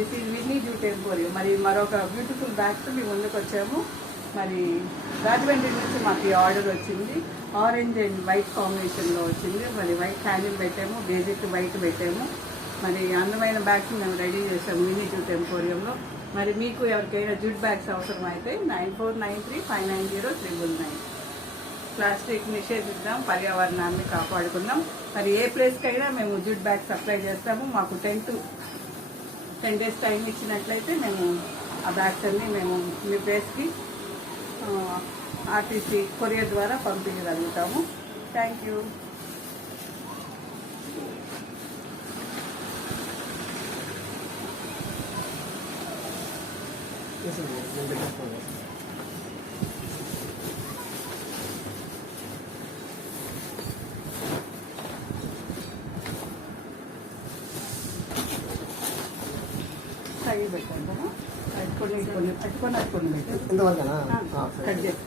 This is Vinni jute emporium. మరి మరొక beautiful bags మీ ముందుకు వచ్చాము. మరి రాజమండ్రి నుంచి మాకు ఈ ఆర్డర్ వచ్చింది. ఆరెంజ్ అండ్ వైట్ కాంబినేషన్లో వచ్చింది. మరి వైట్ హ్యాండిల్ పెట్టాము, బేసిక్ వైట్ పెట్టాము. మరి అందమైన బ్యాగ్స్ మేము రెడీ చేసాము విన్నీ జూట్ ఎంపోరియంలో. మరి మీకు ఎవరికైనా జూట్ బ్యాగ్స్ అవసరం అయితే 9493590399. ప్లాస్టిక్ నిషేధిద్దాం, పర్యావరణాన్ని కాపాడుకుందాం. మరి ఏ ప్లేస్కైనా మేము జూట్ బ్యాగ్ సప్లై చేస్తాము. మాకు 10 days టైం ఇచ్చినట్లయితే మేము ఆ బ్యాగ్స్ అన్ని మేము మీ ప్లేస్కి ఆర్టీసీ కొరియర్ ద్వారా పంపించగలుగుతాము. Thank you. తగి పెట్టండి. కొన్ని పెట్టు. ఎంతవరకు కట్ చేసి